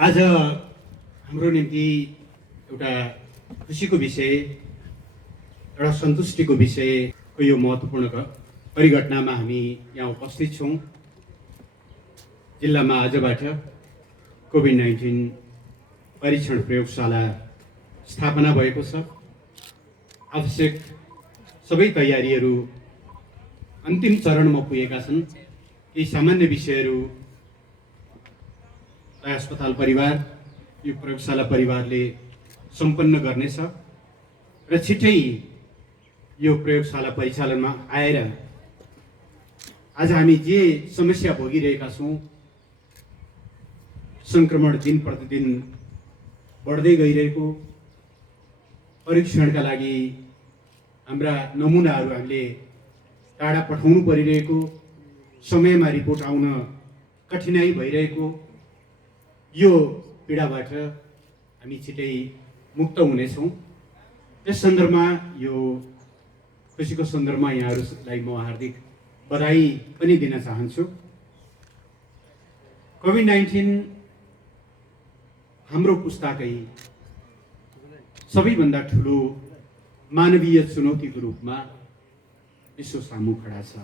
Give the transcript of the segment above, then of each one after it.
आज हाम्रो निम्ति एउटा खुसीको विषय, एउटा सन्तुष्टिको विषयको यो महत्त्वपूर्ण परिघटनामा हामी यहाँ उपस्थित छौँ। जिल्लामा आजबाट कोभिड-19 परीक्षण प्रयोगशाला स्थापना भएको छ। आवश्यक सबै तयारीहरू अन्तिम चरणमा पुगेका छन्। यी सामान्य विषयहरू अस्पताल परिवार, यो प्रयोगशाला परिवारले सम्पन्न गर्नेछ र छिट्टै यो प्रयोगशाला परिचालनमा आएर आज हामी जे समस्या भोगिरहेका छौँ, सङ्क्रमण दिन प्रतिदिन बढ्दै गइरहेको, परीक्षणका लागि हाम्रा नमुनाहरू हामीले टाढा पठाउनु परिरहेको, समयमा रिपोर्ट आउन कठिनाइ भइरहेको, यो पीडाबाट हामी छिटै मुक्त हुनेछौँ। यस सन्दर्भमा, यो खुसीको सन्दर्भमा यहाँहरूलाई म हार्दिक बधाई पनि दिन चाहन्छु। कोभिड-19 हाम्रो पुस्ताकै सबैभन्दा ठुलो मानवीय चुनौतीको रूपमा विश्व सामु खडा छ।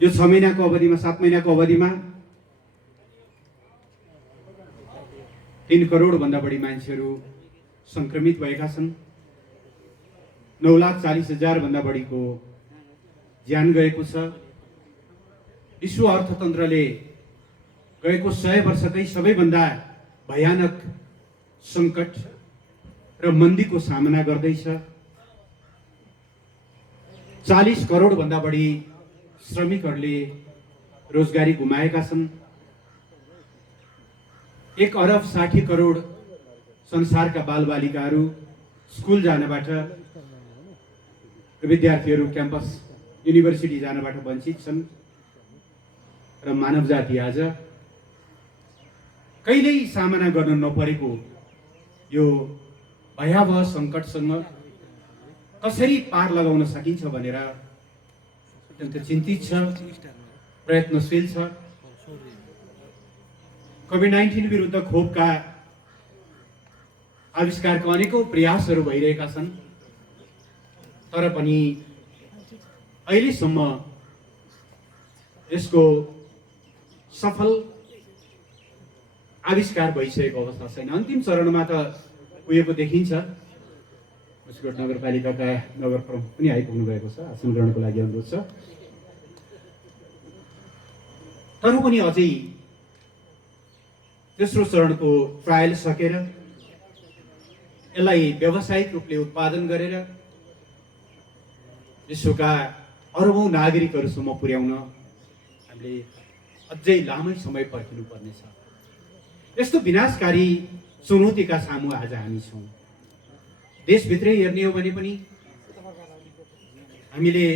यो 6 महिनाको अवधिमा, 7 महिनाको अवधिमा 3 करोडभन्दा बढी मान्छेहरू सङ्क्रमित भएका छन्। 9,40,000 भन्दा बढीको ज्यान गएको छ। विश्व अर्थतन्त्रले गएको 100 वर्षकै सबैभन्दा भयानक सङ्कट र मन्दीको सामना गर्दैछ। 40 करोडभन्दा बढी श्रमिकहरूले रोजगारी गुमाएका छन्। 1 अरब 60 करोड संसारका बालबालिकाहरू स्कुल जानबाट र विद्यार्थीहरू क्याम्पस युनिभर्सिटी जानबाट वञ्चित छन् र मानव जाति आज कहिल्यै सामना गर्न नपरेको यो भयावह सङ्कटसँग कसरी पार लगाउन सकिन्छ भनेर अत्यन्त चिन्तित छ, प्रयत्नशील छ। कोभिड-19 विरुद्ध खोपका आविष्कारका अनेकौं प्रयासहरू भइरहेका छन्, तर पनि अहिलेसम्म यसको सफल आविष्कार भइसकेको अवस्था छैन। अन्तिम चरणमा त पुगेको देखिन्छ। मुस्कोट नगरपालिकाका नगर प्रमुख पनि आइपुग्नु भएको छ, आसन ग्रहणको लागि अनुरोध छ। तर पनि अझै तेस्रो चरणको ट्रायल सकेर यसलाई व्यावसायिक रूपले उत्पादन गरेर विश्वका अरबौं नागरिकहरूसम्म पुर्याउन हामीले अझै लामै समय पर्खिनुपर्नेछ। यस्तो विनाशकारी चुनौतीका सामु आज हामी छौँ। देशभित्रै हेर्ने हो भने पनि हामीले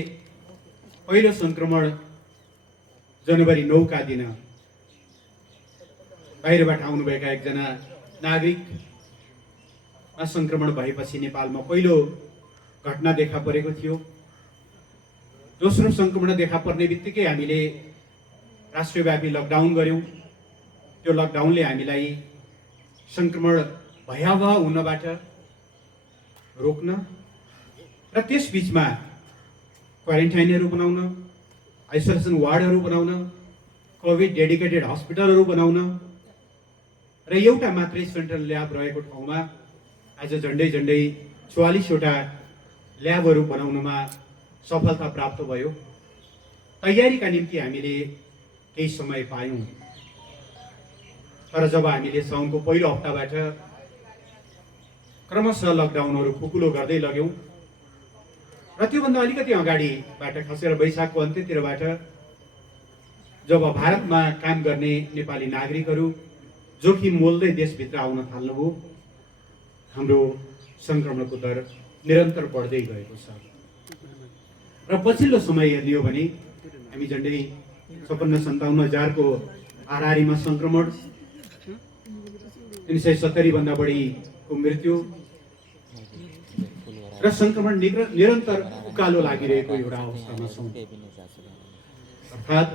पहिलो सङ्क्रमण जनवरी 9 का दिन बाहिरबाट आउनुभएका एकजना नागरिकमा सङ्क्रमण भएपछि नेपालमा पहिलो घटना देखा परेको थियो। दोस्रो सङ्क्रमण देखा पर्ने बित्तिकै हामीले राष्ट्रव्यापी लकडाउन गऱ्यौँ। त्यो लकडाउनले हामीलाई सङ्क्रमण भयावह हुनबाट रोक्न र त्यसबिचमा क्वारेन्टाइनहरू बनाउन, आइसोलेसन वार्डहरू बनाउन, कोभिड डेडिकेटेड हस्पिटलहरू बनाउन र एउटा मात्रै सेन्ट्रल ल्याब रहेको ठाउँमा आज झन्डै 44वटा ल्याबहरू बनाउनमा सफलता प्राप्त भयो। तयारीका निम्ति हामीले केही समय पायौँ, तर जब हामीले साउनको पहिलो हप्ताबाट क्रमशः लकडाउनहरू खुकुलो गर्दै लग्यौँ र त्योभन्दा अलिकति अगाडिबाट, खसेर वैशाखको अन्त्यतिरबाट जब भारतमा काम गर्ने नेपाली नागरिकहरू जोखिम मोल्दै देशभित्र आउन थाल्नुभयो, हाम्रो सङ्क्रमणको दर निरन्तर बढ्दै गएको छ। र पछिल्लो समय हेर्ने हो भने हामी झन्डै 56-57 हजारको हाराहारीमा सङ्क्रमण, 370 भन्दा बढीको मृत्यु र सङ्क्रमण निरन्तर उकालो लागिरहेको एउटा अवस्थामा छौँ। अर्थात्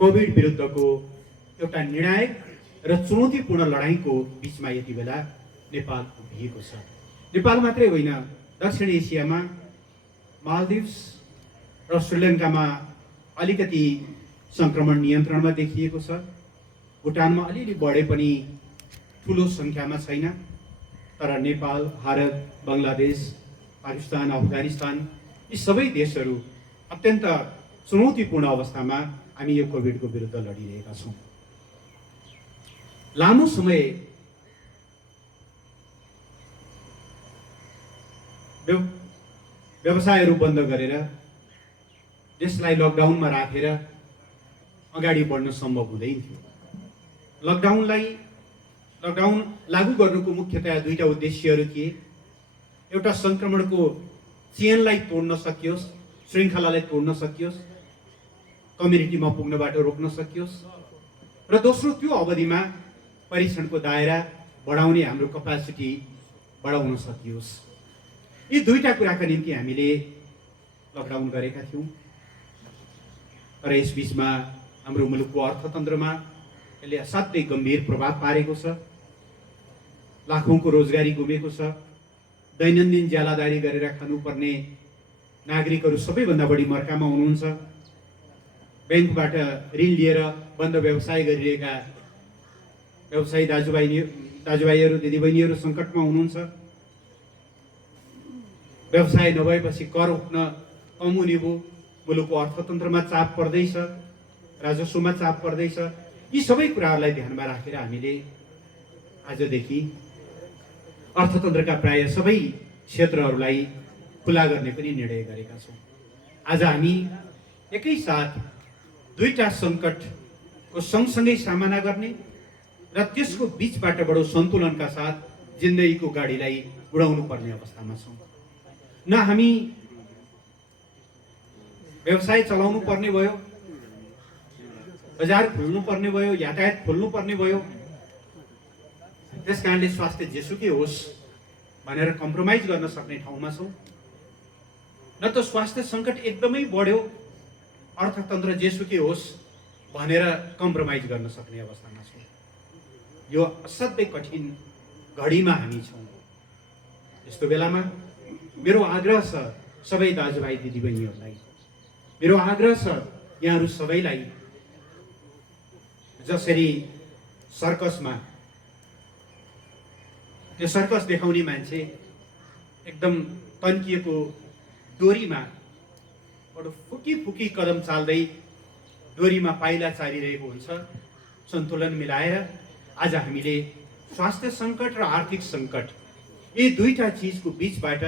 कोभिड विरुद्धको एउटा निर्णायक र चुनौतीपूर्ण लडाईँको बिचमा यति बेला नेपाल उभिएको छ। नेपाल मात्रै होइन, दक्षिण एसियामा मालदिभ्स र श्रीलङ्कामा अलिकति सङ्क्रमण नियन्त्रणमा देखिएको छ। भुटानमा अलिअलि बढे पनि ठुलो सङ्ख्यामा छैन। तर नेपाल, भारत, बङ्गलादेश, पाकिस्तान, अफगानिस्तान यी सबै देशहरू अत्यन्त चुनौतीपूर्ण अवस्थामा हामी यो कोभिडको विरुद्ध लडिरहेका छौँ। लामो समय व्यवसायहरू बन्द गरेर देशलाई लकडाउनमा राखेर अगाडि बढ्न सम्भव हुँदैन थियो। लकडाउन लागू गर्नुको मुख्यतया दुईटा उद्देश्यहरू थिए। एउटा सङ्क्रमणको चेनलाई तोड्न सकियोस्, श्रृङ्खलालाई तोड्न सकियोस्, कम्युनिटीमा पुग्नबाट रोक्न सकियोस्, र दोस्रो त्यो अवधिमा परीक्षणको दायरा बढाउने हाम्रो कपेसिटी बढाउन सकियोस्। यी दुईटा कुराका निम्ति हामीले लकडाउन गरेका थियौँ। तर यसबीचमा हाम्रो मुलुकको अर्थतन्त्रमा यसले असाध्यै गम्भीर प्रभाव पारेको छ। लाखौँको रोजगारी गुमेको छ। दैनन्दिन ज्यालादारी गरेर खानुपर्ने नागरिकहरू सबैभन्दा बढी मर्कामा हुनुहुन्छ। ब्याङ्कबाट ऋण लिएर बन्द व्यवसाय गरिरहेका व्यवसायी दाजुभाइहरू, दिदीबहिनीहरू सङ्कटमा हुनुहुन्छ। व्यवसाय नभएपछि कर उठ्न कम हुने भयो, मुलुकको अर्थतन्त्रमा चाप पर्दैछ, राजस्वमा चाप पर्दैछ। यी सबै कुराहरूलाई ध्यानमा राखेर हामीले आजदेखि अर्थतन्त्रका प्राय सबै क्षेत्रहरूलाई खुला गर्ने पनि निर्णय गरेका छौँ। आज हामी एकैसाथ दुईटा सङ्कटको सँगसँगै सामना गर्ने र त्यसको बिचबाट बडो सन्तुलनका साथ जिन्दगीको गाडीलाई उडाउनु पर्ने अवस्थामा छौँ। न हामी व्यवसाय चलाउनु पर्ने भयो, बजार खोल्नु पर्ने भयो, यातायात खोल्नु पर्ने भयो। त्यस कारणले स्वास्थ्य जेसुकै होस् भनेर कम्प्रोमाइज गर्न सक्ने ठाउँमा छौँ, न त स्वास्थ्य सङ्कट एकदमै बढ्यो, अर्थतन्त्र जेसुकै होस् भनेर कम्प्रोमाइज गर्न सक्ने अवस्थामा छौँ। यो असाध्यै कठिन घडीमा हामी छौँ। यस्तो बेलामा मेरो आग्रह छ सबै दाजुभाइ दिदीबहिनीहरूलाई, मेरो आग्रह छ यहाँहरू सबैलाई, जसरी सर्कसमा त्यो सर्कस देखाउने मान्छे एकदम तन्किएको डोरीमा बडो फुकी कदम चाल्दै डोरीमा पाइला चालिरहेको हुन्छ, सन्तुलन मिलाएर आज हामीले स्वास्थ्य सङ्कट र आर्थिक सङ्कट यी दुईटा चिजको बिचबाट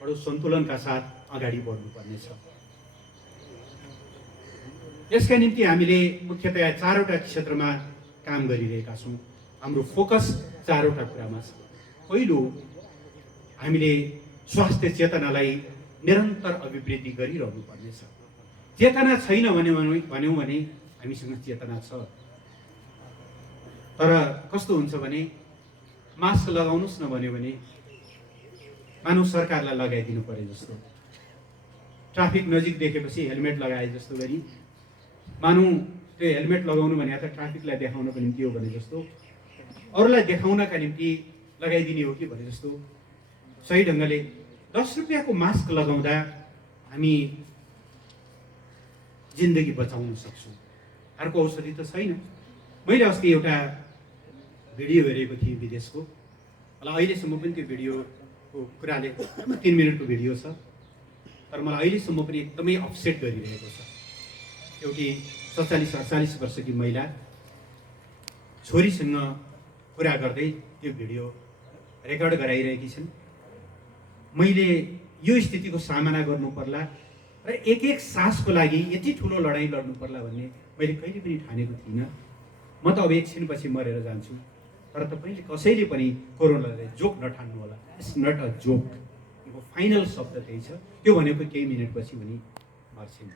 बडो सन्तुलनका साथ अगाडि बढ्नुपर्नेछ। यसका निम्ति हामीले मुख्यतया चारवटा क्षेत्रमा काम गरिरहेका छौँ। हाम्रो फोकस चारवटा कुरामा छ। पहिलो, हामीले स्वास्थ्य चेतनालाई निरन्तर अभिवृद्धि गरिरहनु पर्नेछ। चेतना छैन भन्यौँ भने हामीसँग चेतना छ। तर कस्तो हुन्छ भने मास्क लगाउनुहोस् न भन्यो भने मानव सरकारलाई लगाइदिनु पर्यो जस्तो, ट्राफिक नजिक देखेपछि हेलमेट लगाए जस्तो गरी, मानौँ त्यो हेलमेट लगाउनु भने त ट्राफिकलाई देखाउनको निम्ति हो भने जस्तो, अरूलाई देखाउनका निम्ति लगाइदिने हो कि भने जस्तो। सही ढङ्गले 10 रुपियाँको मास्क लगाउँदा हामी जिन्दगी बचाउन सक्छौँ। अर्को औषधि त छैन। मैले अस्ति एउटा भिडियो हेरेको थिएँ विदेशको, मलाई अहिलेसम्म पनि त्यो भिडियोको कुराले 3 मिनटको भिडियो छ, तर मलाई अहिलेसम्म पनि एकदमै अपसेट गरिरहेको छ। एउटी 47-48 वर्षकी महिला छोरीसँग कुरा गर्दै त्यो भिडियो रेकर्ड गराइरहेकी छन्। मैले यो स्थितिको सामना गर्नु पर्ला र एक सासको लागि यति ठुलो लडाइँ लड्नु पर्ला भन्ने मैले कहिले पनि ठानेको थिइनँ। म त अब एकछिनपछि मरेर जान्छु, तर तपाईँले कसैले पनि कोरोनालाई जोक नठान्नु होला। It's not a joke. यो फाइनल शब्द त्यही छ। त्यो भनेको केही मिनटपछि पनि मर्छिन्।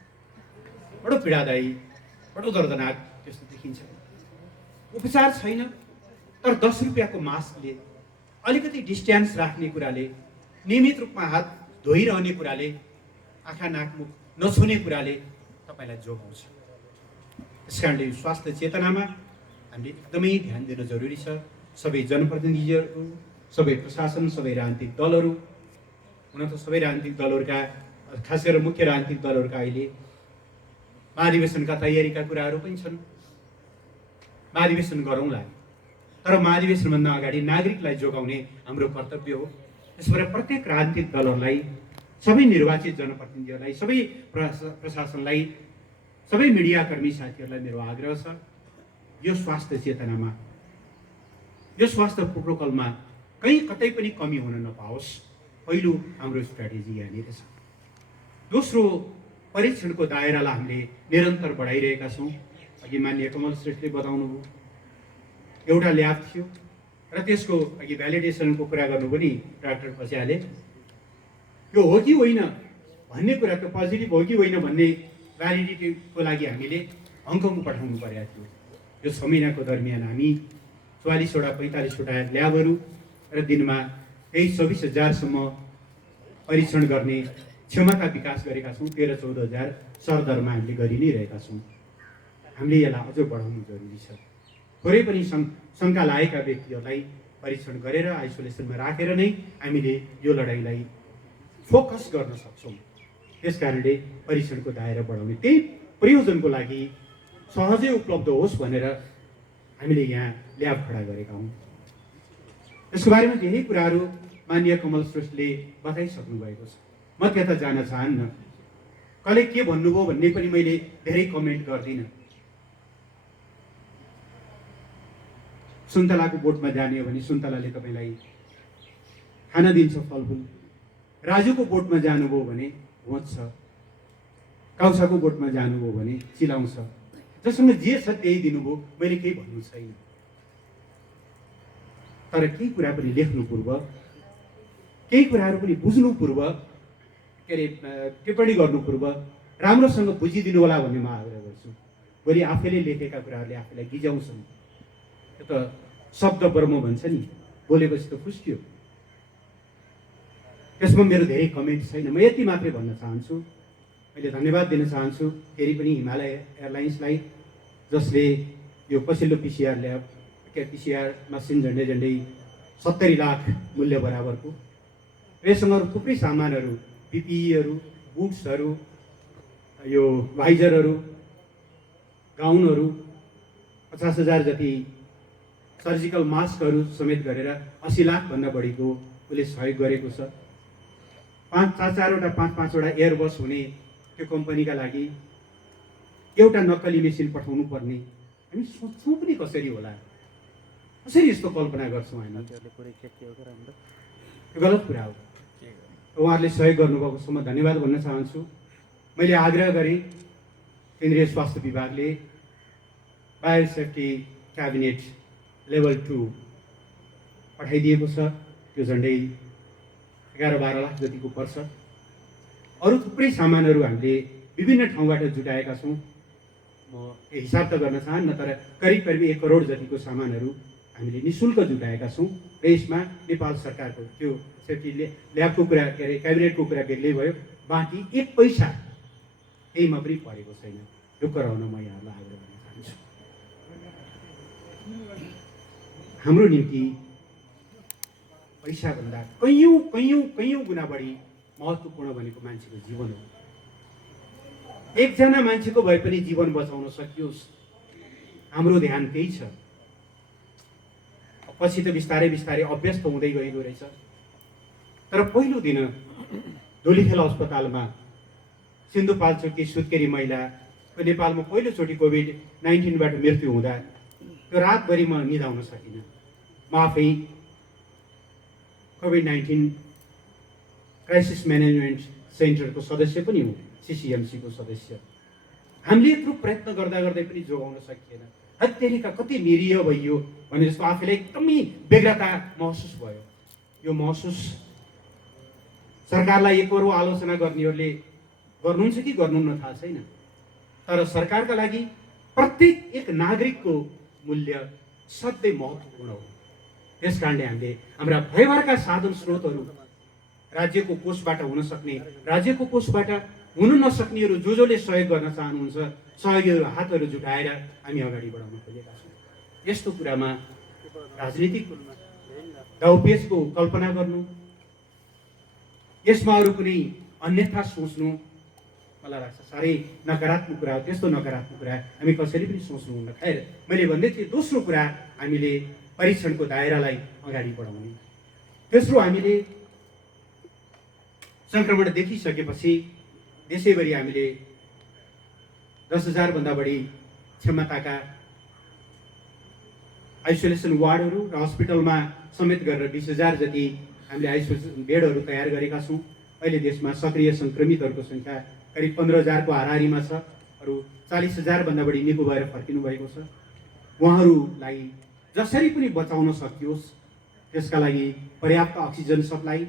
बडो पीडादायी, बडो दर्दनाक त्यस्तो देखिन्छ। उपचार छैन, तर 10 रुपियाँको मास्कले, अलिकति डिस्टेन्स राख्ने कुराले, नियमित रूपमा हात धोइरहने कुराले, आँखा नाक मुख नछुने कुराले तपाईँलाई जोगाउँछ। त्यस कारणले स्वास्थ्य चेतनामा हामीले एकदमै ध्यान दिन जरुरी छ। सबै जनप्रतिनिधिहरू, सबै प्रशासन, सबै राजनीतिक दलहरू, हुन त सबै राजनीतिक दलहरूका, खास गरेर मुख्य राजनीतिक दलहरूका अहिले महाधिवेशनका तयारीका कुराहरू पनि छन्। महाधिवेशन गरौँला, तर महाधिवेशनभन्दा अगाडि नागरिकलाई जोगाउने हाम्रो कर्तव्य हो। त्यसबाट प्रत्येक राजनीतिक दलहरूलाई, सबै निर्वाचित जनप्रतिनिधिहरूलाई, सबै प्रशासनलाई, सबै मिडियाकर्मी साथीहरूलाई मेरो आग्रह छ, यो स्वास्थ्य चेतनामा, यो स्वास्थ्य प्रोटोकलमा कहीँ कतै पनि कमी हुन नपाओस्। पहिलो हाम्रो स्ट्राटेजी यहाँनिर छ। दोस्रो, परीक्षणको दायरालाई हामीले निरन्तर बढाइरहेका छौँ। अघि माननीय कमल श्रेष्ठले बताउनुभयो, एउटा ल्याब थियो र त्यसको अघि भ्यालिडेसनको कुरा गर्नु पनि डाक्टर पस्याले, यो हो कि होइन भन्ने कुरा, त्यो पोजिटिभ हो कि होइन भन्ने भ्यालिडिटीको लागि हामीले हङकङ पठाउनु परेको थियो। यो 6 महिनाको दरमियान हामी 44वटा 45वटा ल्याबहरू र दिनमा 23-24,000सम्म परीक्षण गर्ने क्षमता विकास गरेका छौँ। 13-14,000 सरदरमा हामीले गरि नै रहेका छौँ। हामीले यसलाई अझ बढाउनु जरुरी छ। थोरै पनि शङ्का लागेका व्यक्तिहरूलाई परीक्षण गरेर आइसोलेसनमा राखेर नै हामीले यो लडाइँलाई फोकस गर्न सक्छौँ। त्यसकारणले परीक्षणको दायरा बढाउने, त्यही प्रयोजनको लागि सहजै उपलब्ध होस् भनेर हामीले यहाँ ल्याब खडा गरेका हौँ। यसको बारेमा धेरै कुराहरू माननीय कमल श्रेष्ठले बताइसक्नु भएको छ। म त्यता जान चाहन्न। कसले के भन्नुभयो भन्ने पनि मैले धेरै कमेन्ट गर्दिनँ। सुन्तलाको बोटमा जाने हो भने सुन्तलाले तपाईँलाई खाना दिन्छ, फलफुल। राजुको बोटमा जानुभयो भने घोच्छ, काउसाको बोटमा जानुभयो भने चिलाउँछ। जससँग जे छ त्यही दिनुभयो, मैले केही भन्नु छैन। तर केही कुरा पनि लेख्नु पूर्व, केही कुराहरू पनि बुझ्नु पूर्व, के अरे टिप्पणी गर्नु पूर्व राम्रोसँग बुझिदिनु होला भन्ने म आग्रह गर्छु। भोलि आफैले लेखेका कुराहरूले आफैलाई गिजाउँछन्। त्यो त शब्द ब्रह्म भन्छ नि, बोलेपछि त फुस्कियो। त्यसमा मेरो धेरै कमेन्ट छैन। म यति मात्रै भन्न चाहन्छु, मैले धन्यवाद दिन चाहन्छु फेरि पनि हिमालय एयरलाइन्सलाई, जसले यो पछिल्लो पिसिआर ल्याब, पिसिआर मसिन झन्डै 70 लाख मूल्य बराबरको, यससँग अरू थुप्रै सामानहरू, पिपिईहरू, बुट्सहरू, यो भाइजरहरू, गाउनहरू, 50,000 जति सर्जिकल मास्कहरू समेत गरेर 80 लाखभन्दा बढीको उसले सहयोग गरेको छ। 4-5वटा एयरबस हुने त्यो कम्पनीका लागि एउटा नक्कली मेसिन पठाउनु पर्ने, हामी सोच्छौँ पनि कसरी होला, कसरी यस्तो कल्पना गर्छौँ हामी? त्यो गलत कुरा हो। उहाँहरूले सहयोग गर्नुभएकोसम्म धन्यवाद भन्न चाहन्छु। मैले आग्रह गरेँ केन्द्रीय स्वास्थ्य विभागले बायोसेफ्टी क्याबिनेट लेभल 2 पठाइदिएको छ। त्यो झन्डै 11-12 लाख जतिको पर्छ। अरू थुप्रै सामानहरू हामीले विभिन्न ठाउँबाट जुटाएका छौँ। म हिसाब त गर्न चाहन्न, तर करिब 1 करोड जतिको सामानहरू हामीले निःशुल्क जुटाएका छौँ। र यसमा नेपाल सरकारको त्यो सेफ्टी ल्याबको कुरा, के अरे क्याबिनेटको कुरा बेग्लै भयो, बाँकी 1 पैसा केहीमा पनि परेको छैन। यो गराउन म यहाँलाई आग्रह गर्न चाहन्छु। हाम्रो निम्ति पैसाभन्दा कैयौँ गुणा बढी महत्त्वपूर्ण भनेको मान्छेको जीवन हो। एकजना मान्छेको भए पनि जीवन बचाउन सकियोस्, हाम्रो ध्यान त्यही छ। पछि त बिस्तारै अभ्यस्त हुँदै गएको रहेछ। तर पहिलो दिन धुलीखेल अस्पतालमा सिन्धुपाल्चोककी सुत्केरी महिलाको नेपालमा पहिलोचोटि कोभिड-19बाट मृत्यु हुँदा त्यो रातभरि म निदाउन सकिनँ। म आफै कोभिड-19 क्राइसिस म्यानेजमेन्ट सेन्टरको सदस्य पनि हुँ, सिसिएमसीको सदस्य। हामीले यत्रो प्रयत्न गर्दा पनि जोगाउन सकिएन। हत्तेरीका कति निरीह भइयो भने जस्तो आफैलाई एकदमै बेग्रता महसुस भयो। यो महसुस सरकारलाई एकरो आलोचना गर्नेहरूले गर्नुहुन्छ कि गर्नुहुन्न थाहा छैन, तर सरकारका लागि प्रत्येक एक नागरिकको मूल्य सधैँ महत्त्वपूर्ण हो। त्यसकारणले हामीले हाम्रा भयभरका साधन स्रोतहरू, राज्यको कोषबाट हुन सक्ने, राज्यको कोषबाट हुन नसक्नेहरू जसले सहयोग गर्न चाहनुहुन्छ, सहयोगी हातहरू जुटाएर हामी अगाडि बढाउन खोजेका छौँ। यस्तो कुरामा राजनीतिक दाउपेचको कल्पना गर्नु, यसमा अरू कुनै अन्यथा सोच्नु मलाई लाग्छ साह्रै नकारात्मक कुरा हो। त्यस्तो नकारात्मक कुरा हामी कसैले पनि सोच्नुहुन्न। खैर, मैले भन्दै थिएँ दोस्रो कुरा हामीले परीक्षणको दायरालाई अगाडि बढाउने। तेस्रो, हामीले सङ्क्रमण देखिसकेपछि देशैभरि हामीले 10,000 भन्दा बढी क्षमताका आइसोलेसन वार्डहरू र हस्पिटलमा समेत गरेर 20,000 जति हामीले आइसोलेसन बेडहरू तयार गरेका छौँ। अहिले देशमा सक्रिय सङ्क्रमितहरूको सङ्ख्या करिब 15,000 को हाराहारीमा छ। अरू 40,000 भन्दा बढी निको भएर फर्किनु भएको छ। उहाँहरूलाई जसरी पनि बचाउन सकियोस् त्यसका लागि पर्याप्त अक्सिजन सप्लाई,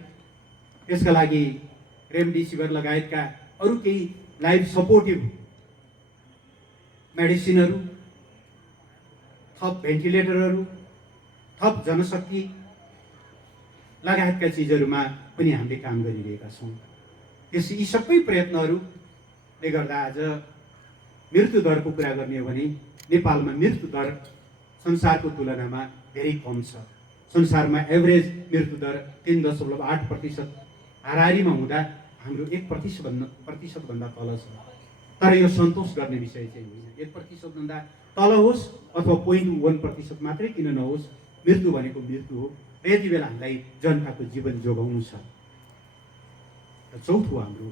त्यसका लागि रेमडेसिभिर लगायतका अरू केही लाइफ सपोर्टिभ मेडिसिनहरू, थप भेन्टिलेटरहरू, थप जनशक्ति लगायतका चिजहरूमा पनि हामीले काम गरिरहेका छौँ। यी सबै प्रयत्नहरूले गर्दा आज मृत्यु दरको कुरा गर्ने हो भने नेपालमा मृत्यु दर संसारको तुलनामा धेरै कम छ। संसारमा एभरेज मृत्यु दर 3.8% हाराहारीमा हुँदा हाम्रो 1% भन्दा तल छ। तर यो सन्तोष गर्ने विषय चाहिँ होइन। 1% भन्दा तल होस् अथवा 0.1% मात्रै किन नहोस्, मृत्यु भनेको मृत्यु हो। र यति बेला हामीलाई जनताको जीवन जोगाउनु छ। र चौथो, हाम्रो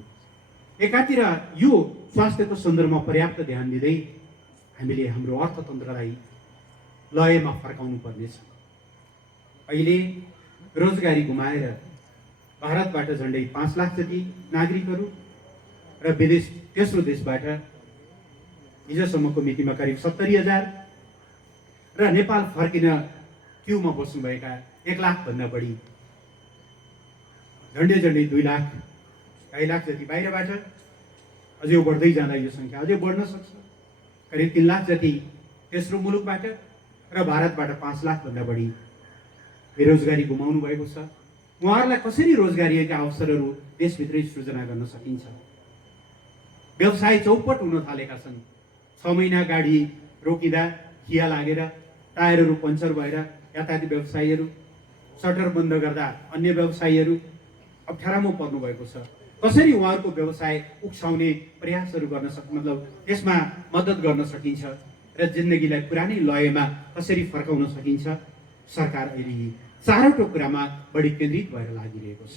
एकातिर यो स्वास्थ्यको सन्दर्भमा पर्याप्त ध्यान दिँदै हामीले हाम्रो अर्थतन्त्रलाई लयमा फर्काउनु पर्नेछ। अहिले रोजगारी गुमाएर भारतबाट झन्डै 5 लाख जति नागरिकहरू र विदेश तेस्रो देशबाट हिजोसम्मको मितिमा करिब 70,000 र नेपाल फर्किन क्युमा बस्नुभएका 1 लाख भन्दा बढी, झन्डै 2 लाख 2.5 लाख जति बाहिरबाट, अझै बढ्दै जाँदा यो सङ्ख्या अझै बढ्न सक्छ। करिब 3 लाख जति तेस्रो मुलुकबाट र भारतबाट 5 लाख भन्दा बढी बेरोजगारी गुमाउनु भएको छ। उहाँहरूलाई कसरी रोजगारीका अवसरहरू देशभित्रै सृजना गर्न सकिन्छ? व्यवसाय चौपट हुन थालेका छन्। 6 महिना गाडी रोकिँदा खिया लागेर टायरहरू पङ्चर भएर यातायात व्यवसायीहरू, सटर बन्द गर्दा अन्य व्यवसायीहरू अप्ठ्यारामा पर्नु भएको छ। कसरी उहाँहरूको व्यवसाय उक्साउने प्रयासहरू गर्न मतलब त्यसमा मद्दत गर्न सकिन्छ र जिन्दगीलाई पुरानै लयमा कसरी फर्काउन सकिन्छ? सरकार अहिले चारवटा कुरामा बढी केन्द्रित भएर लागिरहेको छ।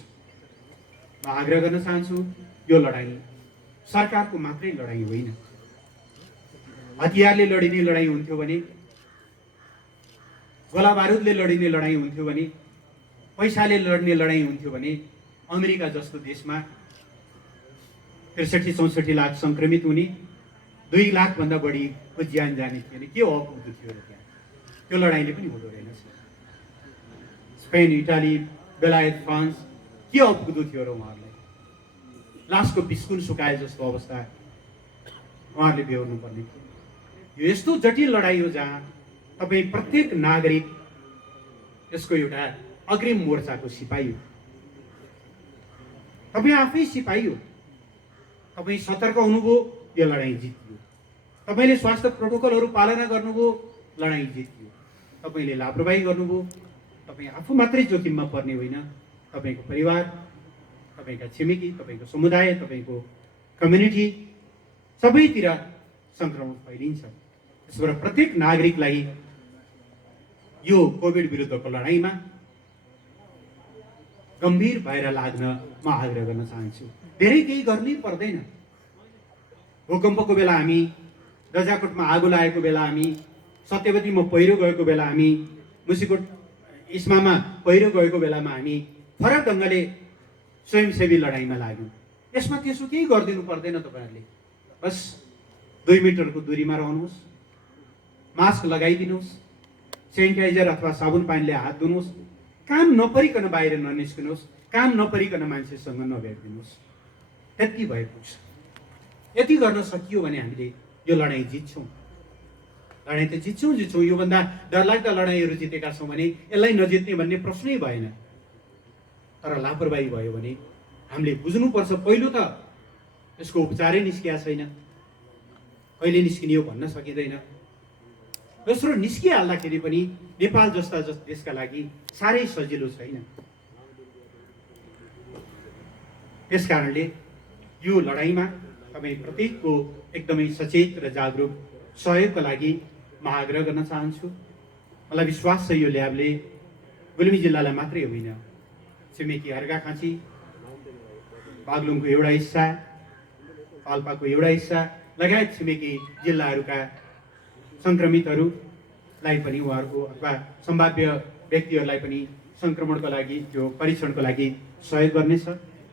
म आग्रह गर्न चाहन्छु, यो लडाइँ सरकारको मात्रै लडाइँ होइन। हतियारले लडिने लडाइँ हुन्थ्यो भने, गोला बारुदले लडिने लडाइँ हुन्थ्यो भने, पैसाले लड्ने लडाइँ हुन्थ्यो भने अमेरिका जस्तो देशमा 63-64 लाख सङ्क्रमित हुने, 2 लाख भन्दा बढीको ज्यान जाने थिएन। के अपुग्दो थियो र त्यहाँ? त्यो लडाइँले पनि हुँदो रहेनछ। स्पेन, इटाली, बेलायत, फ्रान्स के अपुग्दो थियो र उहाँहरूलाई? लासको बिस्कुन सुकाए जस्तो अवस्था उहाँहरूले बेहोर्नु पर्ने थियो। यो यस्तो जटिल लडाइँ हो जहाँ तपाईँ प्रत्येक नागरिक यसको एउटा अग्रिम मोर्चाको सिपाही हो। तपाईँ आफै सिपाही हो। तपाईँ सतर्क हुनुभयो, यो लडाइँ जितियो। तपाईँले स्वास्थ्य प्रोटोकलहरू पालना गर्नुभयो, लडाइँ जितियो। तपाईँले लापरवाही गर्नुभयो, तपाईँ आफू मात्रै जोखिममा पर्ने होइन, तपाईँको परिवार, तपाईँका छिमेकी, तपाईँको समुदाय, तपाईँको कम्युनिटी सबैतिर सङ्क्रमण फैलिन्छ। त्यसबाट प्रत्येक नागरिकलाई यो कोभिड विरुद्धको लडाइँमा गम्भीर भएर लाग्न म आग्रह गर्न चाहन्छु। धेरै केही गर्नै पर्दैन। भूकम्पको बेला हामी, रजाकोटमा आगो लागेको बेला हामी, सत्यवतीमा पहिरो गएको बेला हामी, मुसिकोट इस्मामा पहिरो गएको बेलामा हामी फरक ढङ्गले स्वयंसेवी लडाइँमा लाग्यौँ। यसमा त्यसो केही गरिदिनु पर्दैन। तपाईँहरूले बस 2 मिटरको दूरीमा रहनुहोस्, मास्क लगाइदिनुहोस्, सेनिटाइजर अथवा साबुन पानीले हात धुनुहोस्, काम नपरिकन बाहिर ननिस्किनुहोस्, काम नपरिकन मान्छेसँग नभेट्दिनुहोस्। त्यति भए पुग्छ। यति गर्न सकियो भने हामीले यो लडाइँ जित्छौँ। लडाइँ त जित्छौँ। योभन्दा डरलाग्दा लडाइँहरू जितेका छौँ भने यसलाई नजित्ने भन्ने प्रश्नै भएन। तर लापरवाही भयो भने हामीले बुझ्नुपर्छ, पहिलो त यसको उपचारै निस्किया छैन, कहिले निस्किने हो भन्न सकिँदैन। दोस्रो निस्किहाल्दाखेरि पनि नेपाल जस्ता देशका लागि साह्रै सजिलो छैन। त्यस कारणले यो लडाइँमा तपाईँ प्रत्येकको एकदमै सचेत र जागरुक सहयोगको लागि म आग्रह गर्न चाहन्छु। मलाई विश्वास छ यो ल्याबले गुल्मी जिल्लालाई मात्रै होइन, छिमेकी अर्घाखाँची, बागलुङको एउटा हिस्सा, पाल्पाको एउटा हिस्सा लगायत छिमेकी जिल्लाहरूका सङ्क्रमितहरूलाई पनि उहाँहरूको अथवा सम्भाव्य व्यक्तिहरूलाई पनि सङ्क्रमणको लागि त्यो परीक्षणको लागि सहयोग गर्नेछ।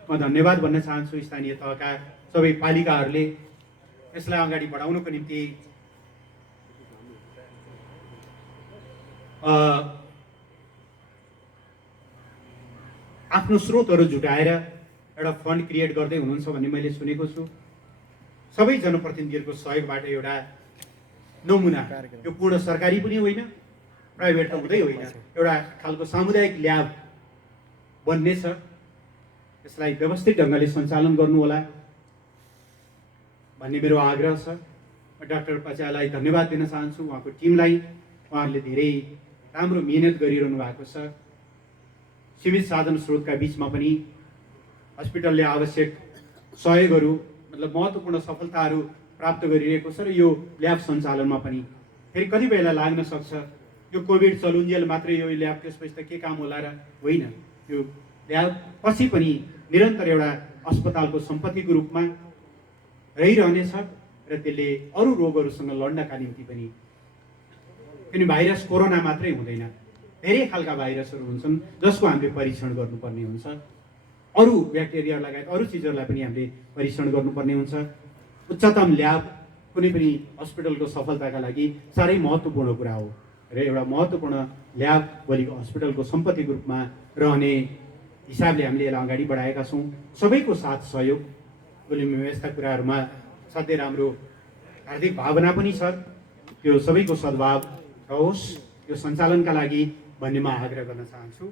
म धन्यवाद भन्न चाहन्छु स्थानीय तहका सबै पालिकाहरूले यसलाई अगाडि बढाउनको निम्ति आफ्नो स्रोतहरू जुटाएर एउटा फन्ड क्रिएट गर्दै हुनुहुन्छ भन्ने मैले सुनेको छु। सबै जनप्रतिनिधिहरूको सहयोगबाट एउटा नमुना, यो पूर्ण सरकारी पनि होइन, प्राइभेट त हुँदै होइन, एउटा खालको सामुदायिक ल्याब बन्नेछ। यसलाई व्यवस्थित ढङ्गले सञ्चालन गर्नु होला भन्ने मेरो आग्रह छ। डाक्टर पचालाई धन्यवाद दिन चाहन्छु, उहाँको टिमलाई। उहाँहरूले धेरै राम्रो मिहिनेत गरिरहनु भएको छ। सीमित साधन स्रोतका बिचमा पनि हस्पिटलले आवश्यक सहयोगहरू मतलब महत्त्वपूर्ण सफलताहरू प्राप्त गरिरहेको छ र यो ल्याब सञ्चालनमा पनि फेरि कति बेला लाग्न सक्छ। यो कोभिड चलुन्जेल मात्रै यो ल्याब, त्यसपछि त के काम होला र होइन। यो ल्याब पछि पनि निरन्तर एउटा अस्पतालको सम्पत्तिको रूपमा रहिरहनेछ र त्यसले अरू रोगहरूसँग लड्नका निम्ति पनि, किन भाइरस कोरोना मात्रै हुँदैन, धेरै खालका भाइरसहरू हुन्छन् जसको हामीले परीक्षण गर्नुपर्ने हुन्छ। अरू ब्याक्टेरिया लगायत अरू चिजहरूलाई पनि हामीले परीक्षण गर्नुपर्ने हुन्छ। उच्चतम ल्याब कुनै पनि हस्पिटलको सफलताका लागि साह्रै महत्त्वपूर्ण कुरा हो र एउटा महत्त्वपूर्ण ल्याब भोलिको हस्पिटलको सम्पत्तिको रूपमा रहने हिसाबले हामीले यसलाई अगाडि बढाएका छौँ। सबैको साथ सहयोग, गुल्मीमा यस्ता कुराहरूमा साथै राम्रो हार्दिक भावना पनि छ। त्यो सबैको सद्भाव रहोस् यो सञ्चालनका लागि भन्ने म आग्रह गर्न चाहन्छु।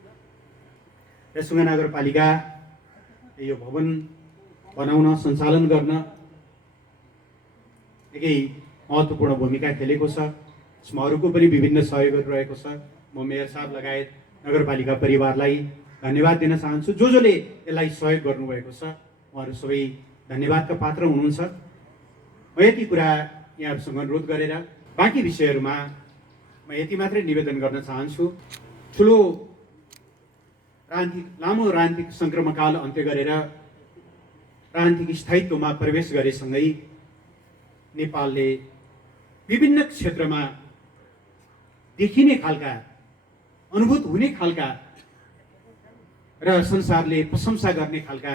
रेसुङ्गा नगरपालिका यो भवन बनाउन, सञ्चालन गर्न निकै महत्त्वपूर्ण भूमिका खेलेको छ। यसमा अरूको पनि विभिन्न सहयोगहरू रहेको छ। म मेयर साहब लगायत नगरपालिका परिवारलाई धन्यवाद दिन चाहन्छु। जसले यसलाई सहयोग गर्नुभएको छ उहाँहरू सबै धन्यवादका पात्र हुनुहुन्छ। म यति कुरा यहाँहरूसँग अनुरोध गरेर बाँकी विषयहरूमा म यति मात्रै निवेदन गर्न चाहन्छु। ठुलो लामो राजनीतिक सङ्क्रमणकाल अन्त्य गरेर राजनीतिक स्थायित्वमा प्रवेश गरेसँगै नेपालले विभिन्न क्षेत्रमा देखिने खालका, अनुभूत हुने खालका र संसारले प्रशंसा गर्ने खालका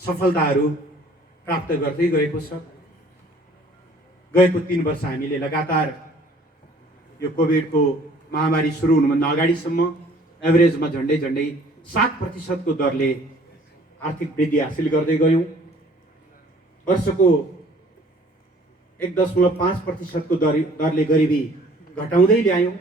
सफलताहरू प्राप्त गर्दै गएको छ। गएको 3 वर्ष हामीले लगातार यो कोभिडको महामारी सुरु हुनुभन्दा अगाडिसम्म एभरेजमा झन्डै 7% दरले आर्थिक वृद्धि हासिल गर्दै गयौँ। वर्षको 1.5% दरले गरिबी घटाउँदै ल्यायौँ।